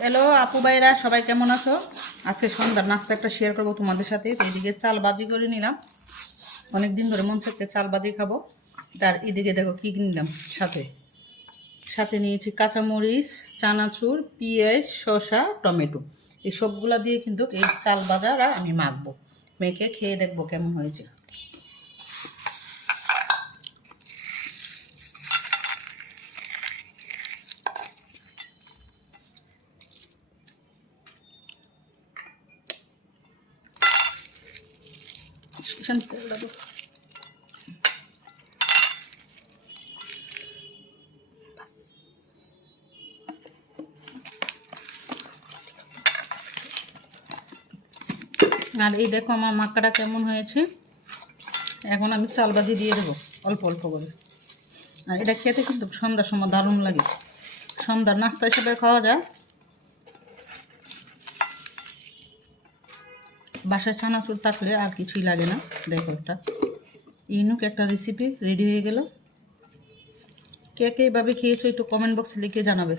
Hello আপু ভাইরা, সবাই কেমন আছো? আজকে সন্ধ্যার নাস্তা একটা শেয়ার করবো তোমাদের সাথে। এইদিকে চাল বাজি করে নিলাম, অনেক দিন ধরে মন চাচ্ছে চাল বাজি খাবো। তার এদিকে দেখো কী নিলাম, সাথে সাথে নিয়েছি কাঁচামরিচ, চানাচুর, পেঁয়াজ, শসা, টমেটো। এই সবগুলা দিয়ে কিন্তু এই চাল বাজারা আমি মাখবো, মেখে খেয়ে দেখবো কেমন হয়েছে। আর এই দেখো আমার মাখাটা কেমন হয়েছে। এখন আমি চাল বাজি দিয়ে দেবো অল্প অল্প করে। আর এটা খেতে কিন্তু সন্ধ্যার সময় দারুণ লাগে, সন্ধ্যার নাস্তা হিসেবে খাওয়া যায়। বাসায় চানাচুর থাকলে আর কিছুই লাগে না। দেখো একটা ইউনিক একটা রেসিপি রেডি হয়ে গেল। কে কে এইভাবে খেয়েছো একটু কমেন্ট বক্সে লিখে জানাবে।